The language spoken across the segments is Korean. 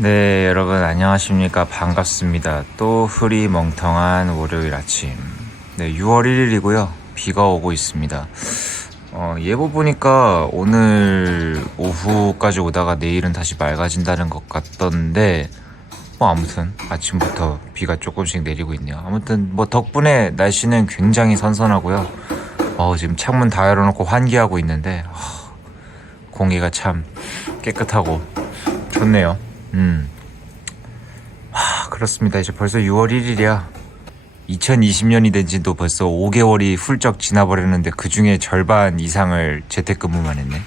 네, 여러분 안녕하십니까. 반갑습니다. 또 흐리멍텅한 월요일 아침. 네, 6월 1일이고요. 비가 오고 있습니다. 예보 보니까 오늘 오후까지 오다가 내일은 다시 맑아진다는 것 같던데, 아무튼 아침부터 비가 조금씩 내리고 있네요. 아무튼 덕분에 날씨는 굉장히 선선하고요. 지금 창문 다 열어놓고 환기하고 있는데, 공기가 참 깨끗하고 좋네요. 그렇습니다. 이제 벌써 6월 1일이야. 2020년이 된 지도 벌써 5개월이 훌쩍 지나버렸는데 그 중에 절반 이상을 재택근무만 했네.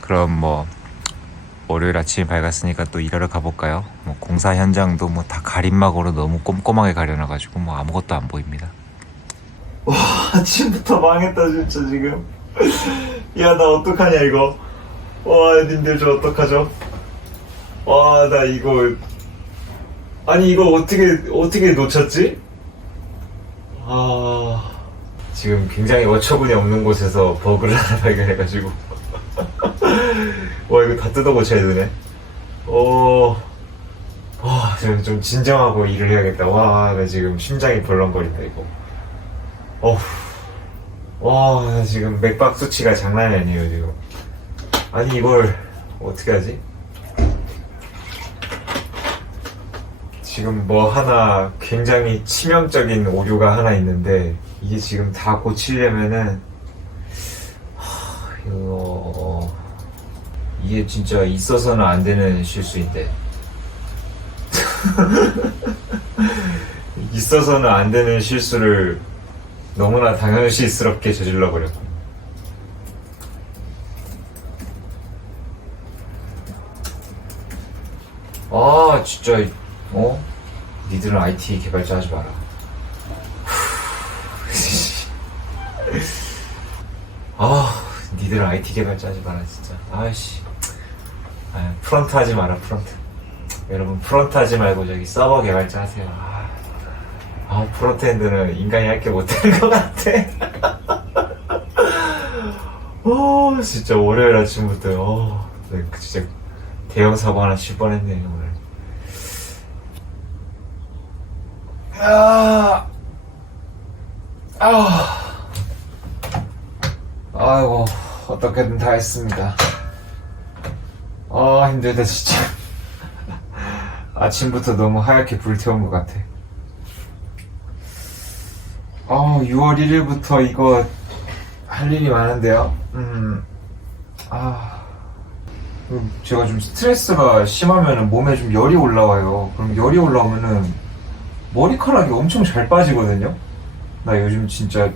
그럼 월요일 아침이 밝았으니까 또 일하러 가볼까요? 공사 현장도 다 가림막으로 너무 꼼꼼하게 가려놔가지고 아무것도 안 보입니다. 와, 아침부터 망했다 진짜 지금. 야, 나 어떡하냐 이거. 와, 님들 저 어떡하죠? 와, 나 이거 아니 이거 어떻게 놓쳤지? 지금 굉장히 어처구니 없는 곳에서 버그를 하나 발견해가지고 와, 이거 다 뜯어 고쳐야 되네. 지금 좀 진정하고 일을 해야겠다. 와, 나 지금 심장이 벌렁거린다 이거. 와, 나 지금 맥박 수치가 장난이 아니에요 지금. 아니 이걸 어떻게 하지? 지금 하나 굉장히 치명적인 오류가 하나 있는데 이게 지금 다 고치려면은 이게 진짜 있어서는 안 되는 실수인데 있어서는 안 되는 실수를 너무나 당연시스럽게 저질러 버렸고. 진짜 니들은 IT 개발자 하지 마라. 니들은 IT 개발자 하지 마라 진짜. 프런트 하지 마라. 프런트. 여러분 프런트 하지 말고 저기 서버 개발자 하세요. 프론트엔드는 인간이 할 게 못되는 것 같아. 진짜 월요일 아침부터 네, 진짜 대형 사고 하나 칠 뻔했네 오늘. 아이고, 어떻게든 다 했습니다. 힘들다 진짜. 아침부터 너무 하얗게 불태운 것 같아. 6월 1일부터 이거 할 일이 많은데요. 제가 좀 스트레스가 심하면은 몸에 좀 열이 올라와요. 그럼 열이 올라오면은 머리카락이 엄청 잘 빠지거든요. 나 요즘 진짜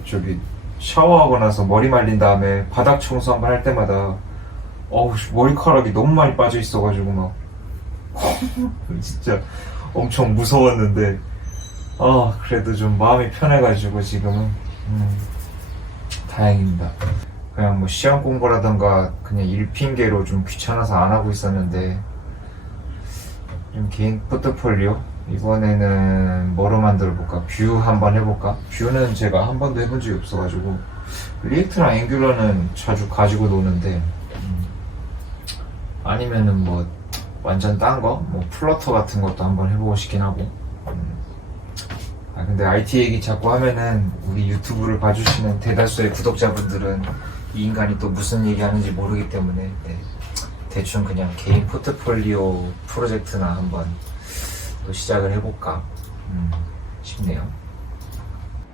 샤워하고 나서 머리 말린 다음에 바닥 청소 한번 할 때마다 머리카락이 너무 많이 빠져 있어가지고 진짜 엄청 무서웠는데 그래도 좀 마음이 편해가지고 지금은 다행입니다. 그냥 시험 공부라던가 그냥 일 핑계로 좀 귀찮아서 안 하고 있었는데 좀 개인 포트폴리오 이번에는 뭐로 만들어 볼까? 뷰 한번 해볼까? 뷰는 제가 한 번도 해본 적이 없어가지고 리액트랑 앵귤러는 자주 가지고 노는데 아니면은 완전 딴 거? 플러터 같은 것도 한번 해보고 싶긴 하고. 근데 IT 얘기 자꾸 하면은 우리 유튜브를 봐주시는 대다수의 구독자분들은 이 인간이 또 무슨 얘기 하는지 모르기 때문에 대충 그냥 개인 포트폴리오 프로젝트나 한번 또 시작을 해볼까 싶네요.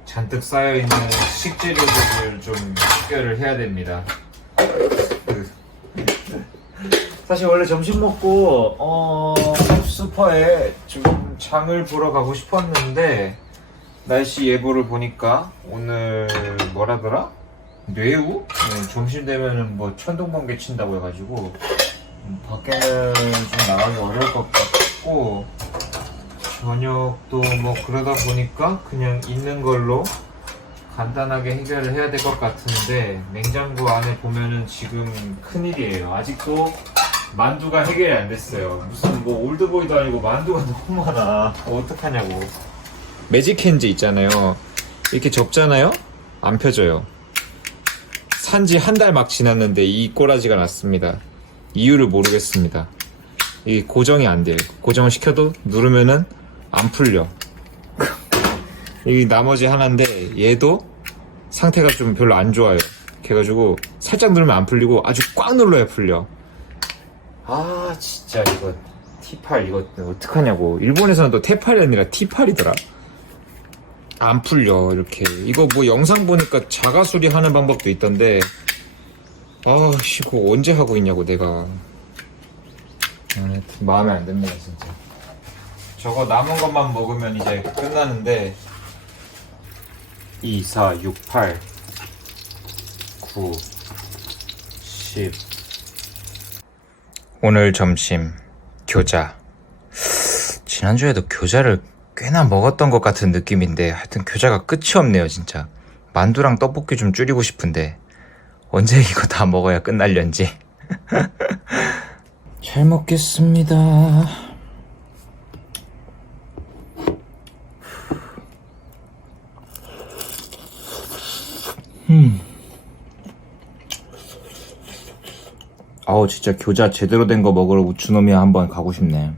잔뜩 쌓여있는 식재료들을 좀 해결을 해야 됩니다. 사실 원래 점심 먹고 슈퍼에 좀 장을 보러 가고 싶었는데 날씨 예보를 보니까 오늘 뭐라더라? 뇌우? 점심 되면은 천둥번개 친다고 해가지고 밖에는 좀 나가기 어려울 것 같고 저녁도 그러다 보니까 그냥 있는 걸로 간단하게 해결을 해야 될 것 같은데 냉장고 안에 보면은 지금 큰일이에요. 아직도 만두가 해결이 안 됐어요. 무슨 올드보이도 아니고 만두가 너무 많아. 어떡하냐고. 매직 핸즈 있잖아요. 이렇게 접잖아요? 안 펴져요. 산지 한 달 막 지났는데 이 꼬라지가 났습니다. 이유를 모르겠습니다. 이 고정이 안 돼요. 고정을 시켜도 누르면은 안 풀려. 이 나머지 하나인데 얘도 상태가 좀 별로 안 좋아요. 그래가지고 살짝 누르면 안 풀리고 아주 꽉 눌러야 풀려. 아 진짜 이거 T8 이거 어떡하냐고. 일본에서는 또 T8이 아니라 T8이더라. 안 풀려 이렇게. 이거 뭐 영상 보니까 자가 수리하는 방법도 있던데 아씨 그거 언제 하고 있냐고 내가. 마음에 안 듭니다 진짜. 저거 남은 것만 먹으면 이제 끝나는데 2, 4, 6, 8, 9, 10. 오늘 점심 교자. 지난주에도 교자를 꽤나 먹었던 것 같은 느낌인데 하여튼 교자가 끝이 없네요 진짜. 만두랑 떡볶이 좀 줄이고 싶은데 언제 이거 다 먹어야 끝날련지. 잘 먹겠습니다. 아우 진짜 교자 제대로 된 거 먹으러 우츠노미야 한번 가고 싶네.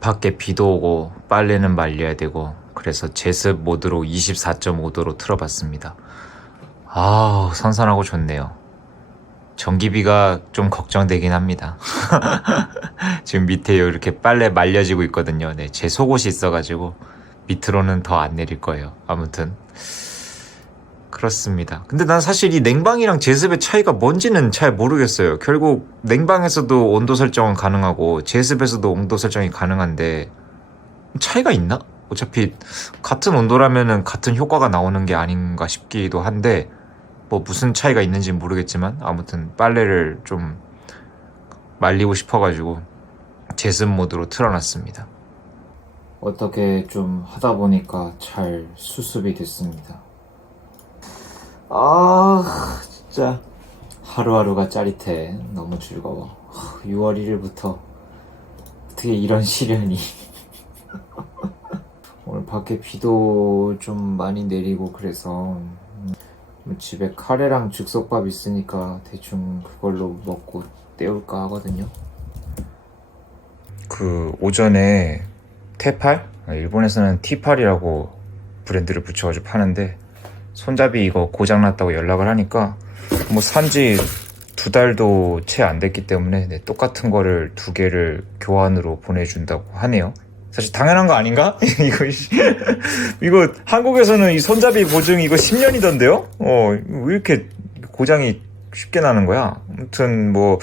밖에 비도 오고 빨래는 말려야 되고 그래서 제습 모드로 24.5도로 틀어봤습니다. 아우 선선하고 좋네요. 전기비가 좀 걱정되긴 합니다. 지금 밑에 이렇게 빨래 말려지고 있거든요. 네, 제 속옷이 있어가지고 밑으로는 더 안 내릴 거예요. 아무튼 그렇습니다. 근데 난 사실 이 냉방이랑 제습의 차이가 뭔지는 잘 모르겠어요. 결국 냉방에서도 온도 설정은 가능하고 제습에서도 온도 설정이 가능한데 차이가 있나? 어차피 같은 온도라면은 같은 효과가 나오는 게 아닌가 싶기도 한데 뭐 무슨 차이가 있는지 모르겠지만 아무튼 빨래를 좀 말리고 싶어가지고 제습 모드로 틀어놨습니다. 어떻게 좀 하다 보니까 잘 수습이 됐습니다. 아 진짜 하루하루가 짜릿해. 너무 즐거워. 6월 1일부터 어떻게 이런 시련이. 오늘 밖에 비도 좀 많이 내리고 그래서 집에 카레랑 즉석밥 있으니까 대충 그걸로 먹고 때울까 하거든요. 그 오전에 T8? 일본에서는 T8이라고 브랜드를 붙여가지고 파는데 손잡이 이거 고장났다고 연락을 하니까 뭐 산지 2달도 채 안 됐기 때문에 네, 똑같은 거를 2개를 교환으로 보내준다고 하네요. 사실 당연한 거 아닌가? 이거 한국에서는 이 손잡이 보증 이거 10년이던데요? 왜 이렇게 고장이 쉽게 나는 거야? 아무튼 뭐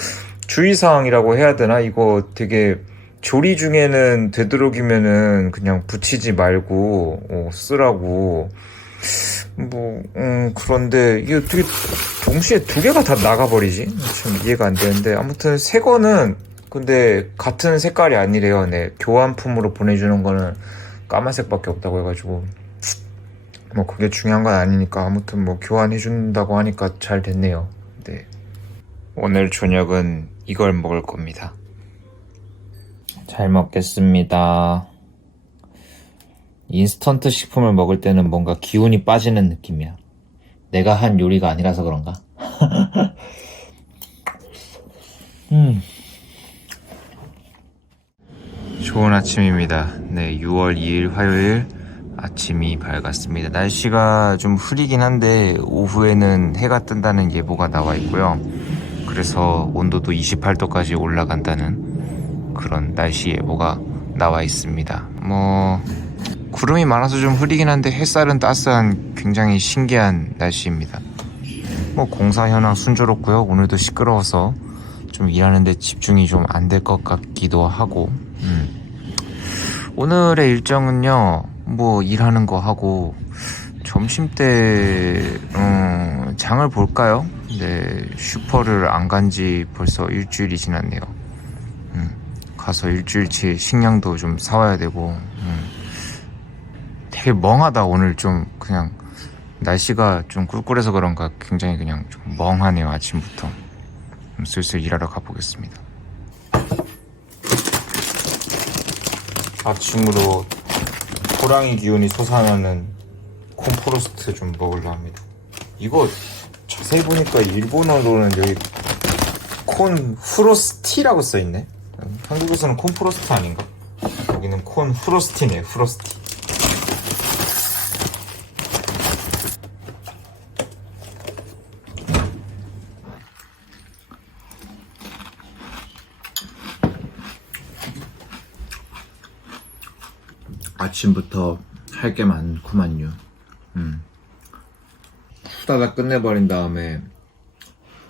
주의사항이라고 해야 되나? 이거 되게 조리 중에는 되도록이면은 그냥 붙이지 말고 쓰라고. 그런데 이게 어떻게 동시에 2개가 다 나가버리지? 좀 이해가 안 되는데 아무튼 새 거는 근데 같은 색깔이 아니래요. 네, 교환품으로 보내주는 거는 까만색밖에 없다고 해가지고 뭐 그게 중요한 건 아니니까 아무튼 뭐 교환해준다고 하니까 잘 됐네요. 네, 오늘 저녁은 이걸 먹을 겁니다. 잘 먹겠습니다. 인스턴트 식품을 먹을 때는 뭔가 기운이 빠지는 느낌이야. 내가 한 요리가 아니라서 그런가? 좋은 아침입니다. 네, 6월 2일 화요일 아침이 밝았습니다. 날씨가 좀 흐리긴 한데 오후에는 해가 뜬다는 예보가 나와 있고요. 그래서 온도도 28도까지 올라간다는 그런 날씨 예보가 나와 있습니다. 뭐 구름이 많아서 좀 흐리긴 한데 햇살은 따스한 굉장히 신기한 날씨입니다. 뭐 공사 현황 순조롭고요. 오늘도 시끄러워서 좀 일하는데 집중이 좀 안 될 것 같기도 하고 오늘의 일정은요 뭐 일하는 거 하고 점심때 장을 볼까요? 네, 슈퍼를 안 간지 벌써 일주일이 지났네요. 가서 일주일치 식량도 좀 사와야 되고 되게 멍하다. 오늘 좀 그냥 날씨가 좀 꿀꿀해서 그런가 굉장히 그냥 좀 멍하네요. 아침부터 슬슬 일하러 가보겠습니다. 아침으로 호랑이 기운이 솟아나는 콤포로스트 좀 먹으려 합니다. 이거 자세히 보니까 일본어로는 여기 콘 프로스티라고 써있네. 한국에서는 콘 프로스트 아닌가? 여기는 콘 프로스티네. 프로스티. 아침부터 할 게 많구만요. 후다닥 끝내버린 다음에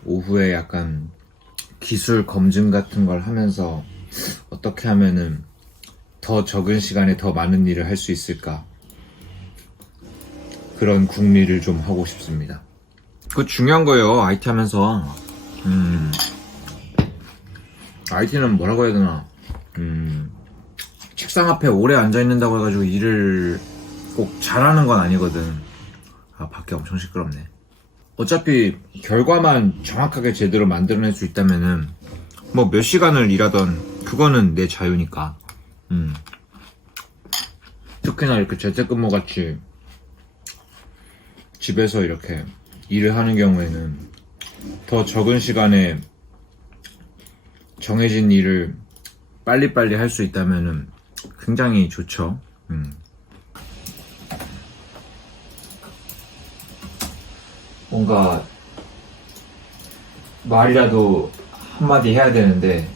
오후에 약간 기술 검증 같은 걸 하면서 어떻게 하면은 더 적은 시간에 더 많은 일을 할 수 있을까, 그런 궁리를 좀 하고 싶습니다. 그거 중요한 거예요, IT 하면서. IT는 뭐라고 해야 되나, 책상 앞에 오래 앉아있는다고 해가지고 일을 꼭 잘하는 건 아니거든. 아, 밖에 엄청 시끄럽네. 어차피 결과만 정확하게 제대로 만들어낼 수 있다면은 뭐 몇 시간을 일하던 그거는 내 자유니까. 특히나 이렇게 재택근무 같이 집에서 이렇게 일을 하는 경우에는 더 적은 시간에 정해진 일을 빨리빨리 할 수 있다면은 굉장히 좋죠. 뭔가 말이라도 한마디 해야 되는데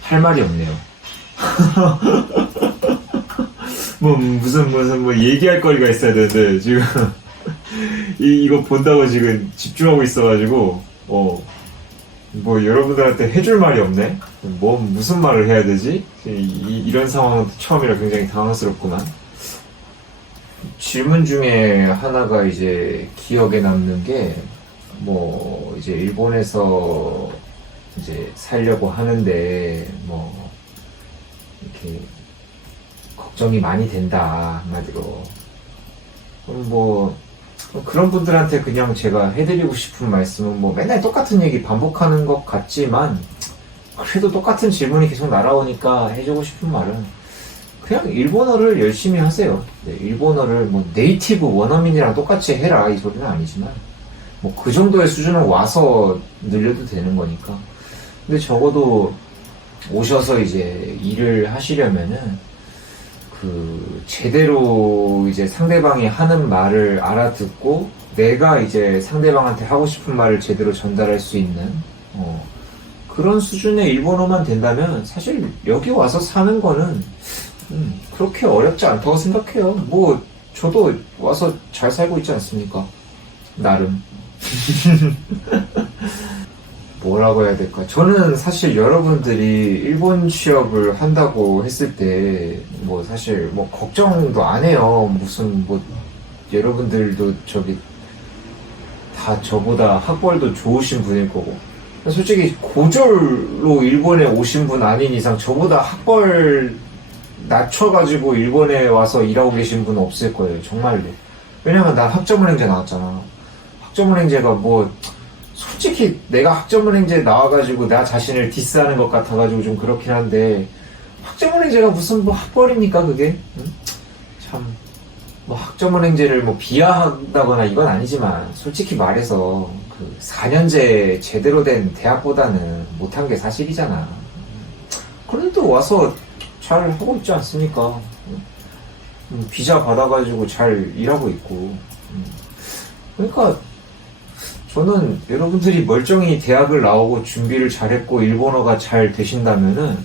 할 말이 없네요. 무슨 얘기할 거리가 있어야 되는데 지금 이거 본다고 지금 집중하고 있어가지고 뭐 여러분들한테 해줄 말이 없네. 무슨 말을 해야 되지? 이런 상황은 처음이라 굉장히 당황스럽구만. 질문 중에 하나가 이제 기억에 남는 게, 뭐 이제 일본에서 이제 살려고 하는데 뭐 이렇게 걱정이 많이 된다, 한마디로. 그럼 뭐 그런 분들한테 그냥 제가 해드리고 싶은 말씀은, 뭐 맨날 똑같은 얘기 반복하는 것 같지만 그래도 똑같은 질문이 계속 날아오니까 해주고 싶은 말은, 그냥 일본어를 열심히 하세요. 네, 일본어를 뭐 네이티브 원어민이랑 똑같이 해라, 이 소리는 아니지만 뭐 그 정도의 수준은 와서 늘려도 되는 거니까. 근데 적어도 오셔서 이제 일을 하시려면은 제대로 이제 상대방이 하는 말을 알아듣고 내가 이제 상대방한테 하고 싶은 말을 제대로 전달할 수 있는 그런 수준의 일본어만 된다면 사실 여기 와서 사는 거는 그렇게 어렵지 않다고 생각해요. 뭐 저도 와서 잘 살고 있지 않습니까? 나름. 뭐라고 해야 될까? 저는 사실 여러분들이 일본 취업을 한다고 했을 때 뭐 사실 뭐 걱정도 안 해요. 무슨 뭐 여러분들도 저기 다 저보다 학벌도 좋으신 분일 거고, 솔직히 고졸로 일본에 오신 분 아닌 이상 저보다 학벌 낮춰가지고 일본에 와서 일하고 계신 분은 없을 거예요, 정말로. 왜냐면 난 학점은행제 나왔잖아. 학점은행제가 뭐 솔직히 내가 학점은행제 나와가지고 나 자신을 디스하는 것 같아가지고 좀 그렇긴 한데, 학점은행제가 무슨 뭐 학벌입니까 그게? 참, 뭐 학점은행제를 뭐 비하한다거나 이건 아니지만 솔직히 말해서 그 4년제 제대로 된 대학보다는 못한 게 사실이잖아. 그래도 와서 잘 하고 있지 않습니까? 비자 받아가지고 잘 일하고 있고. 그러니까 저는 여러분들이 멀쩡히 대학을 나오고 준비를 잘했고 일본어가 잘 되신다면은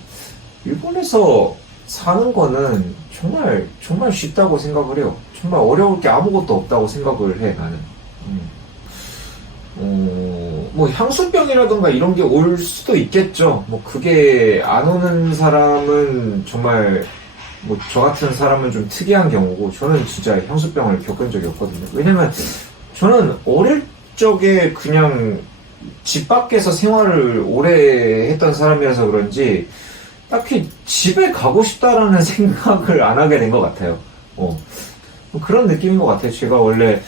일본에서 사는 거는 정말 쉽다고 생각을 해요. 정말 어려울 게 아무것도 없다고 생각을 해, 나는. 뭐 향수병이라던가 이런 게 올 수도 있겠죠. 뭐 그게 안 오는 사람은 정말 뭐 저 같은 사람은 좀 특이한 경우고, 저는 진짜 향수병을 겪은 적이 없거든요. 왜냐면 저는 어릴 적에 그냥 집 밖에서 생활을 오래 했던 사람이라서 그런지 딱히 집에 가고 싶다라는 생각을 안 하게 된 것 같아요. 그런 느낌인 것 같아요. 제가 원래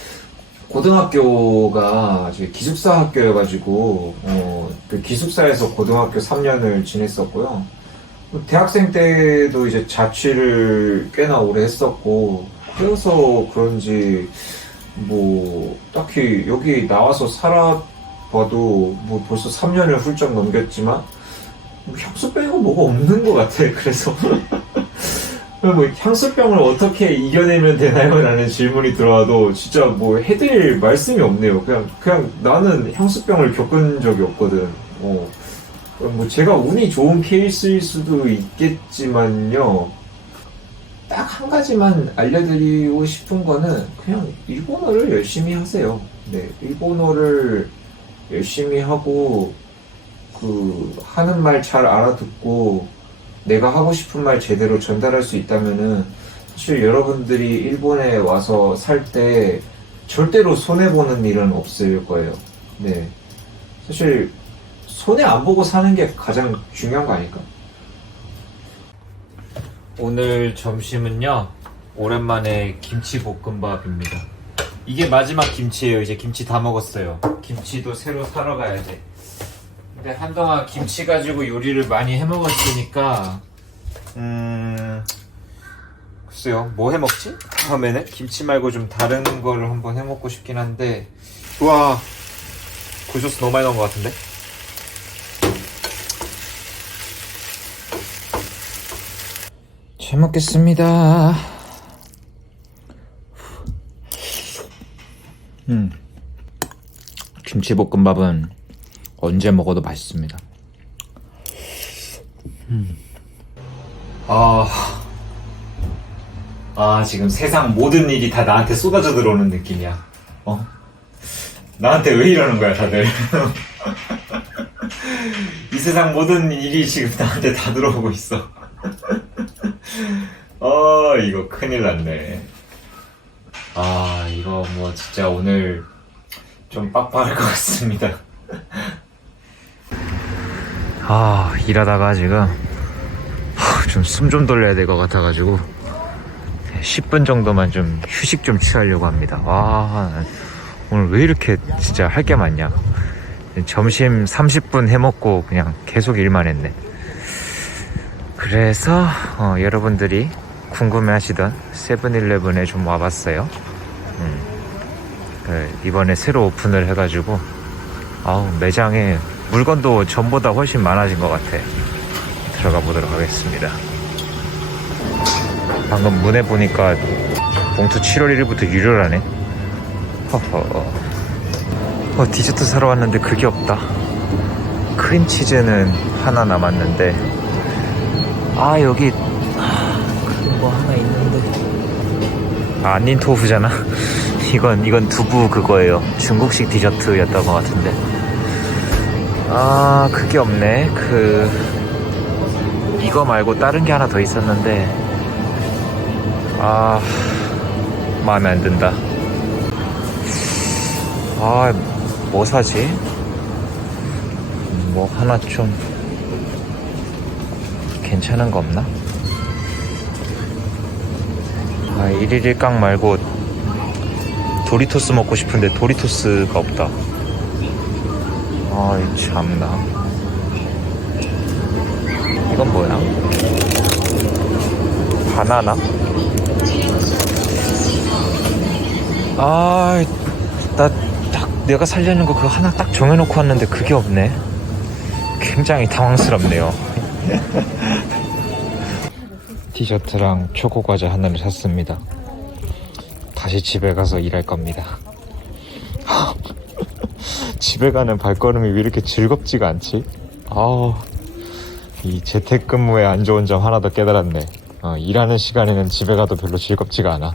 고등학교가 기숙사 학교여가지고 그 기숙사에서 고등학교 3년을 지냈었고요. 대학생 때도 이제 자취를 꽤나 오래 했었고, 그래서 그런지 뭐 딱히 여기 나와서 살아봐도 뭐 벌써 3년을 훌쩍 넘겼지만 뭐 향수병은 뭐가 없는 것 같아. 그래서 뭐 향수병을 어떻게 이겨내면 되나요? 라는 질문이 들어와도 진짜 뭐 해드릴 말씀이 없네요. 그냥 나는 향수병을 겪은 적이 없거든. 뭐 제가 운이 좋은 케이스일 수도 있겠지만요. 딱 한 가지만 알려드리고 싶은 거는 그냥 일본어를 열심히 하세요. 네, 일본어를 열심히 하고 하는 말 잘 알아듣고 내가 하고 싶은 말 제대로 전달할 수 있다면은 사실 여러분들이 일본에 와서 살 때 절대로 손해보는 일은 없을 거예요. 네, 사실 손해 안 보고 사는 게 가장 중요한 거 아닐까? 오늘 점심은요, 오랜만에 김치볶음밥입니다. 이게 마지막 김치예요. 이제 김치 다 먹었어요. 김치도 새로 사러 가야 돼. 근데 한동안 김치 가지고 요리를 많이 해 먹었으니까 글쎄요, 뭐 해 먹지? 다음에는 김치 말고 좀 다른 거를 한번 해 먹고 싶긴 한데. 우와, 굴소스 너무 많이 넣은 것 같은데? 잘 먹겠습니다. 김치볶음밥은 언제 먹어도 맛있습니다. 지금 세상 모든 일이 다 나한테 쏟아져 들어오는 느낌이야. 나한테 왜 이러는 거야, 다들? 이 세상 모든 일이 지금 나한테 다 들어오고 있어. 이거 큰일 났네. 이거 뭐 진짜 오늘 좀 빡빡할 것 같습니다. 일하다가 지금 좀 숨 좀 돌려야 될 것 같아가지고 10분 정도만 좀 휴식 좀 취하려고 합니다. 오늘 왜 이렇게 진짜 할 게 많냐. 점심 30분 해먹고 그냥 계속 일만 했네. 그래서 여러분들이 궁금해하시던 세븐일레븐에 좀 와봤어요. 이번에 새로 오픈을 해가지고 매장에 물건도 전보다 훨씬 많아진 것 같아. 들어가 보도록 하겠습니다. 방금 문에 보니까 봉투 7월 1일부터 유료라네. 디저트 사러 왔는데 그게 없다. 크림치즈는 하나 남았는데 여기 그런 거 하나 있는데 안닌토후잖아. 이건 두부 그거예요. 중국식 디저트였던 것 같은데 그게 없네. 이거 말고 다른 게 하나 더 있었는데 마음에 안 든다. 뭐 사지? 뭐 하나 좀 괜찮은 거 없나? 1일 1강 말고 도리토스 먹고 싶은데 도리토스가 없다. 참나. 이건 뭐야? 바나나? 내가 살려는 거 그거 하나 딱 정해놓고 왔는데 그게 없네. 굉장히 당황스럽네요. 디저트랑 초코과자 하나를 샀습니다. 다시 집에 가서 일할 겁니다. 집에 가는 발걸음이 왜 이렇게 즐겁지가 않지? 이 재택근무의 안 좋은 점 하나 더 깨달았네. 일하는 시간에는 집에 가도 별로 즐겁지가 않아.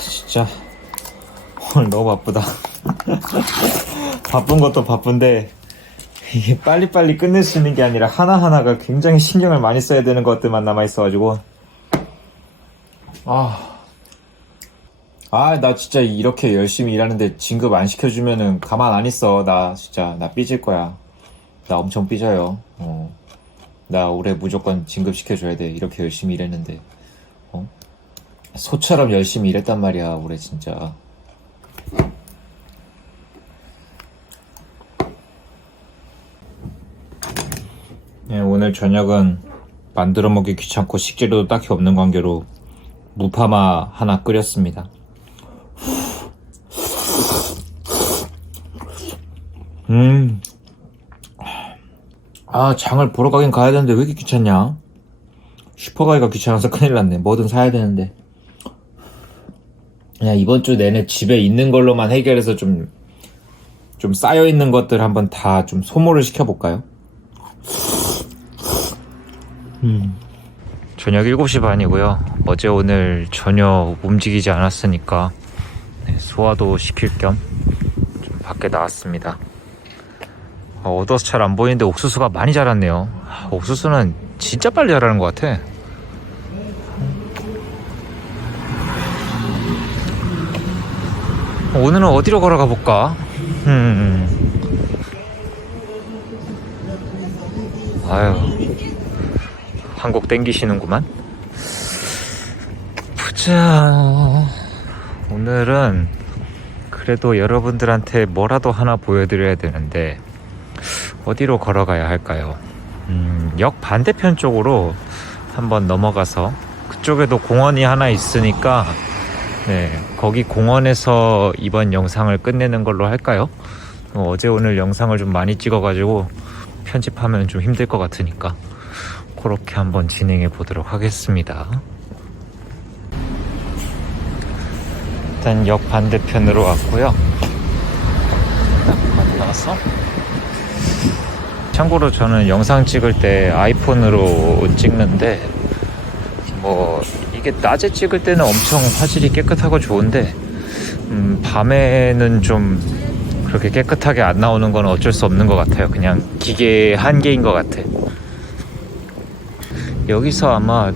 진짜 오늘 너무 바쁘다. 바쁜 것도 바쁜데 이게 빨리빨리 끝낼 수 있는 게 아니라 하나하나가 굉장히 신경을 많이 써야 되는 것들만 남아있어가지고 나 진짜 이렇게 열심히 일하는데 진급 안 시켜주면은 가만 안 있어. 나 진짜 나 삐질 거야. 나 엄청 삐져요. 나 올해 무조건 진급 시켜줘야 돼. 이렇게 열심히 일했는데 소처럼 열심히 일했단 말이야 올해 진짜. 오늘 저녁은 만들어 먹기 귀찮고 식재료도 딱히 없는 관계로 무파마 하나 끓였습니다. 장을 보러 가긴 가야 되는데 왜 이렇게 귀찮냐? 슈퍼 가기가 귀찮아서 큰일 났네. 뭐든 사야 되는데. 그냥 이번 주 내내 집에 있는 걸로만 해결해서 좀 쌓여있는 것들 한번 다 좀 소모를 시켜볼까요? 저녁 7시 반이고요. 어제 오늘 전혀 움직이지 않았으니까 소화도 시킬 겸 좀 밖에 나왔습니다. 어두워서 잘 안 보이는데 옥수수가 많이 자랐네요. 옥수수는 진짜 빨리 자라는 것 같아. 오늘은 어디로 걸어가 볼까? 아유, 한국 땡기시는구만. 보자. 오늘은 그래도 여러분들한테 뭐라도 하나 보여드려야 되는데 어디로 걸어가야 할까요? 역 반대편 쪽으로 한번 넘어가서, 그쪽에도 공원이 하나 있으니까 거기 공원에서 이번 영상을 끝내는 걸로 할까요? 어제 오늘 영상을 좀 많이 찍어가지고 편집하면 좀 힘들 것 같으니까 그렇게 한번 진행해 보도록 하겠습니다. 일단 역 반대편으로 왔고요. 만나서, 참고로 저는 영상 찍을 때 아이폰으로 찍는데 뭐 이게 낮에 찍을 때는 엄청 화질이 깨끗하고 좋은데 밤에는 좀 그렇게 깨끗하게 안 나오는 건 어쩔 수 없는 것 같아요. 그냥 기계의 한계인 것 같아. 여기서 아마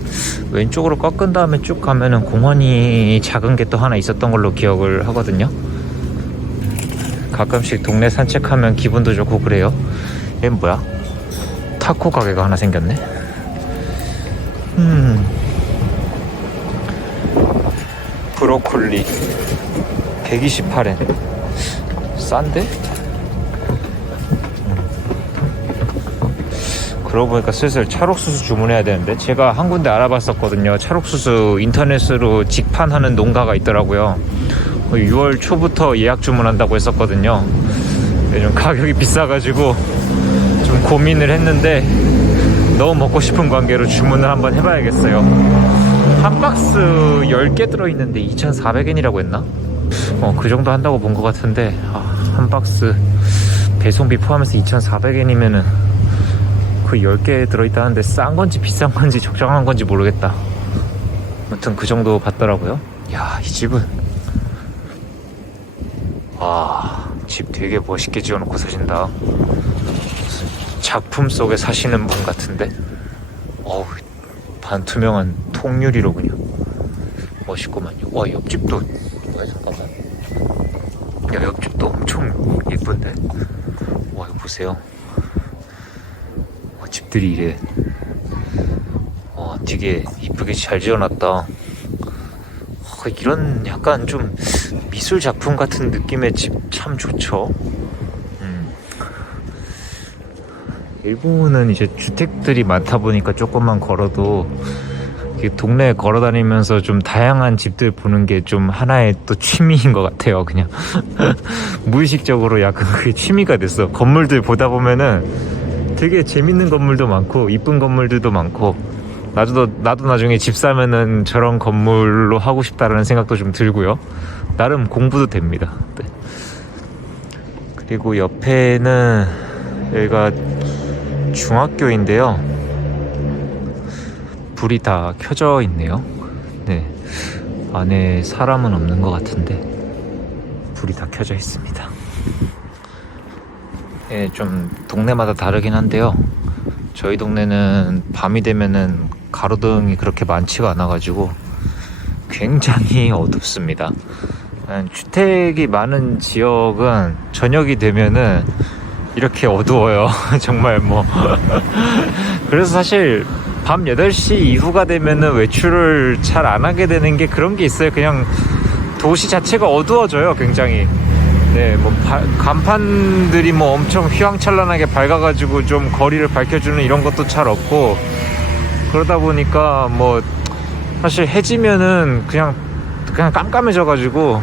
왼쪽으로 꺾은 다음에 쭉 가면은 공원이 작은 게 또 하나 있었던 걸로 기억을 하거든요. 가끔씩 동네 산책하면 기분도 좋고 그래요. 얘는 뭐야? 타코 가게가 하나 생겼네. 브로콜리 128엔 싼데? 그러고 보니까 슬슬 찰옥수수 주문해야 되는데, 제가 한 군데 알아봤었거든요. 찰옥수수 인터넷으로 직판하는 농가가 있더라고요. 6월 초부터 예약 주문한다고 했었거든요. 좀 가격이 비싸가지고 좀 고민을 했는데 너무 먹고 싶은 관계로 주문을 한번 해봐야겠어요. 한 박스 10개 들어있는데 2,400엔이라고 했나? 그 정도 한다고 본 것 같은데, 한 박스 배송비 포함해서 2,400엔이면은 그 10개 들어있다는데 싼 건지 비싼 건지 적정한 건지 모르겠다. 아무튼 그 정도 받더라고요. 야, 이 집은, 집 되게 멋있게 지어놓고 사신다. 무슨 작품 속에 사시는 분 같은데. 반투명한 통유리로 그냥 멋있구만요. 옆집도, 잠깐만. 야, 옆집도 엄청 예쁜데. 이거 보세요. 집들이 이래. 되게 이쁘게 잘 지어놨다. 이런 약간 좀 미술 작품 같은 느낌의 집 참 좋죠. 일본은 이제 주택들이 많다 보니까 조금만 걸어도 동네에 걸어다니면서 좀 다양한 집들 보는 게 좀 하나의 또 취미인 것 같아요. 그냥 무의식적으로 약간 그게 취미가 됐어. 건물들 보다 보면은 되게 재밌는 건물도 많고 이쁜 건물들도 많고, 나도 나중에 집 사면은 저런 건물로 하고 싶다라는 생각도 좀 들고요. 나름 공부도 됩니다. 네. 그리고 옆에는 여기가 중학교인데요. 불이 다 켜져 있네요. 네, 안에 사람은 없는 것 같은데 불이 다 켜져 있습니다. 예, 좀 동네마다 다르긴 한데요. 저희 동네는 밤이 되면은 가로등이 그렇게 많지가 않아가지고 굉장히 어둡습니다. 주택이 많은 지역은 저녁이 되면은 이렇게 어두워요. 정말 뭐. 그래서 사실 밤 8시 이후가 되면은 외출을 잘 안 하게 되는 게 그런 게 있어요. 그냥 도시 자체가 어두워져요, 굉장히. 네, 뭐 간판들이 뭐 엄청 휘황찬란하게 밝아가지고 좀 거리를 밝혀주는 이런 것도 잘 없고, 그러다 보니까 뭐 사실 해지면은 그냥 깜깜해져가지고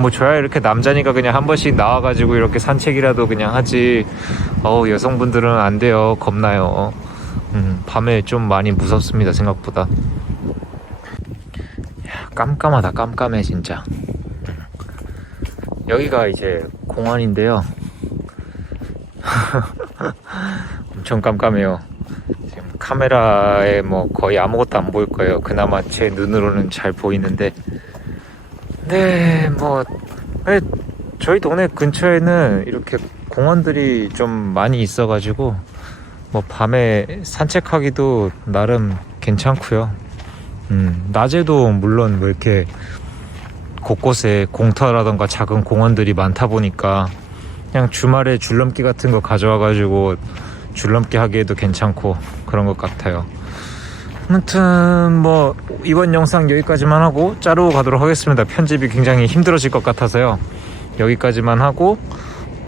뭐 저야 이렇게 남자니까 그냥 한 번씩 나와가지고 이렇게 산책이라도 그냥 하지. 여성분들은 안 돼요. 겁나요. 밤에 좀 많이 무섭습니다, 생각보다. 야, 깜깜하다, 깜깜해 진짜. 여기가 이제 공원인데요. 엄청 깜깜해요. 지금 카메라에 뭐 거의 아무것도 안 보일 거예요. 그나마 제 눈으로는 잘 보이는데. 네, 뭐 저희 동네 근처에는 이렇게 공원들이 좀 많이 있어가지고 뭐 밤에 산책하기도 나름 괜찮고요. 낮에도 물론 뭐 이렇게 곳곳에 공터라던가 작은 공원들이 많다 보니까 그냥 주말에 줄넘기 같은 거 가져와가지고 줄넘기 하기에도 괜찮고 그런 것 같아요. 아무튼 뭐 이번 영상 여기까지만 하고 자르고 가도록 하겠습니다. 편집이 굉장히 힘들어질 것 같아서요. 여기까지만 하고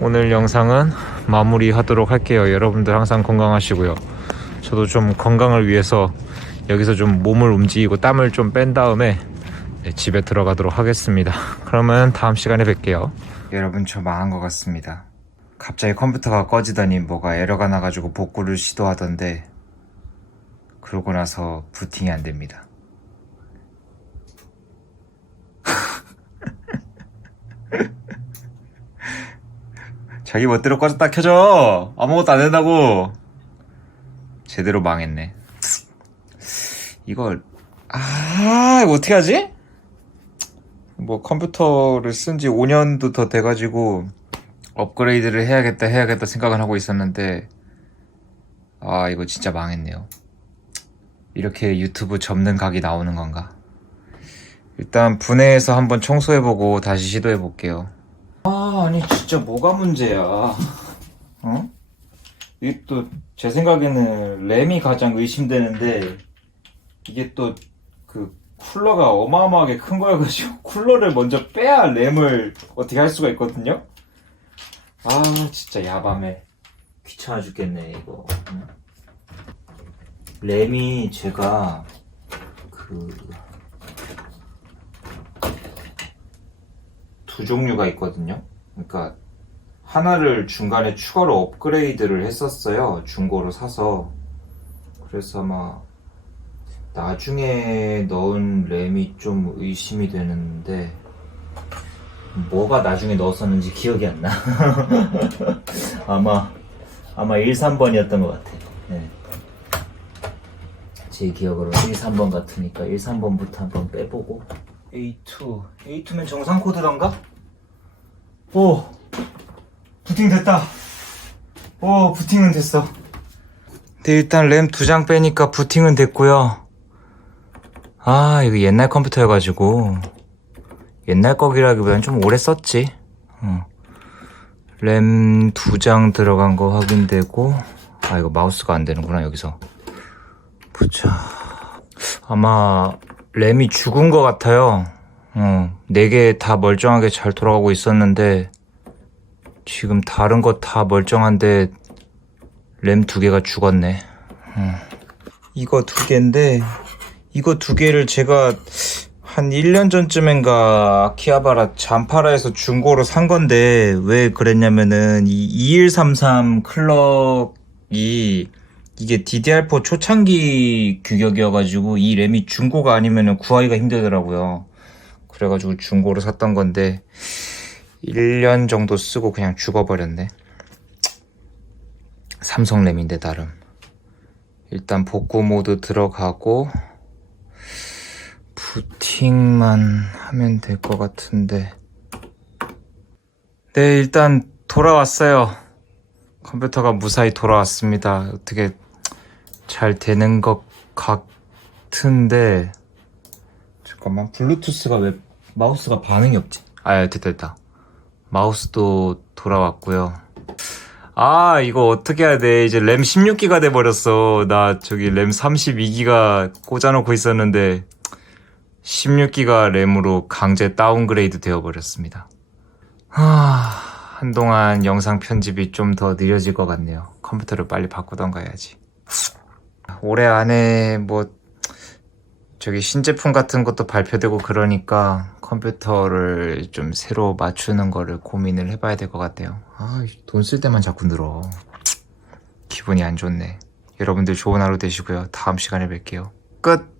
오늘 영상은 마무리하도록 할게요. 여러분들 항상 건강하시고요. 저도 좀 건강을 위해서 여기서 좀 몸을 움직이고 땀을 좀 뺀 다음에 집에 들어가도록 하겠습니다. 그러면 다음 시간에 뵐게요. 여러분, 저 망한 것 같습니다. 갑자기 컴퓨터가 꺼지더니 뭐가 에러가 나가지고 복구를 시도하던데 그러고 나서 부팅이 안 됩니다. 자기 멋대로 꺼졌다 켜져. 아무것도 안 된다고. 제대로 망했네. 이거 어떻게 하지? 뭐 컴퓨터를 쓴 지 5년도 더 돼가지고 업그레이드를 해야겠다 생각을 하고 있었는데 이거 진짜 망했네요. 이렇게 유튜브 접는 각이 나오는 건가? 일단 분해해서 한번 청소해보고 다시 시도해볼게요. 아니 진짜 뭐가 문제야? 이게 또 제 생각에는 램이 가장 의심되는데 이게 또 그 쿨러가 어마어마하게 큰 거여가지고 쿨러를 먼저 빼야 램을 어떻게 할 수가 있거든요? 진짜 야밤에 귀찮아 죽겠네 이거. 램이 제가 두 종류가 있거든요. 그러니까 하나를 중간에 추가로 업그레이드를 했었어요. 중고로 사서. 그래서 아마 나중에 넣은 램이 좀 의심이 되는데 뭐가 나중에 넣었었는지 기억이 안 나. 아마 13번이었던 것 같아요. 네. 제 기억으로 13번 같으니까 13번부터 한번 빼보고. A2면 정상 코드던가? 오! 부팅 됐다. 부팅은 됐어. 네, 일단 램 2장 빼니까 부팅은 됐고요. 이거 옛날 컴퓨터여가지고 옛날 거기라기보다는 좀 오래 썼지. 램 2장 들어간 거 확인되고. 이거 마우스가 안 되는구나. 여기서 보자. 아마 램이 죽은 것 같아요. 4개 다 멀쩡하게 잘 돌아가고 있었는데 지금 다른 거 다 멀쩡한데 램 2개가 죽었네. 이거 2개인데 이거 2개를 제가 한 1년 전쯤인가 아키하바라 잠파라에서 중고로 산 건데 왜 그랬냐면은 이 2133 클럭이 이게 DDR4 초창기 규격이어가지고 이 램이 중고가 아니면은 구하기가 힘들더라고요. 그래가지고 중고로 샀던 건데 1년 정도 쓰고 그냥 죽어버렸네. 삼성 램인데 나름. 일단 복구 모드 들어가고 부팅만 하면 될 것 같은데. 네, 일단 돌아왔어요. 컴퓨터가 무사히 돌아왔습니다. 어떻게 잘 되는 것 같은데. 잠깐만, 블루투스가 왜 마우스가 반응이 없지? 됐다. 마우스도 돌아왔고요. 이거 어떻게 해야 돼? 이제 램 16기가 돼버렸어. 나 저기 램 32기가 꽂아놓고 있었는데 16기가 램으로 강제 다운그레이드 되어버렸습니다. 한동안 영상 편집이 좀 더 느려질 것 같네요. 컴퓨터를 빨리 바꾸던가 해야지. 올해 안에 뭐 저기 신제품 같은 것도 발표되고 그러니까 컴퓨터를 좀 새로 맞추는 거를 고민을 해봐야 될 것 같아요. 돈 쓸 때만 자꾸 늘어. 기분이 안 좋네. 여러분들 좋은 하루 되시고요. 다음 시간에 뵐게요. 끝!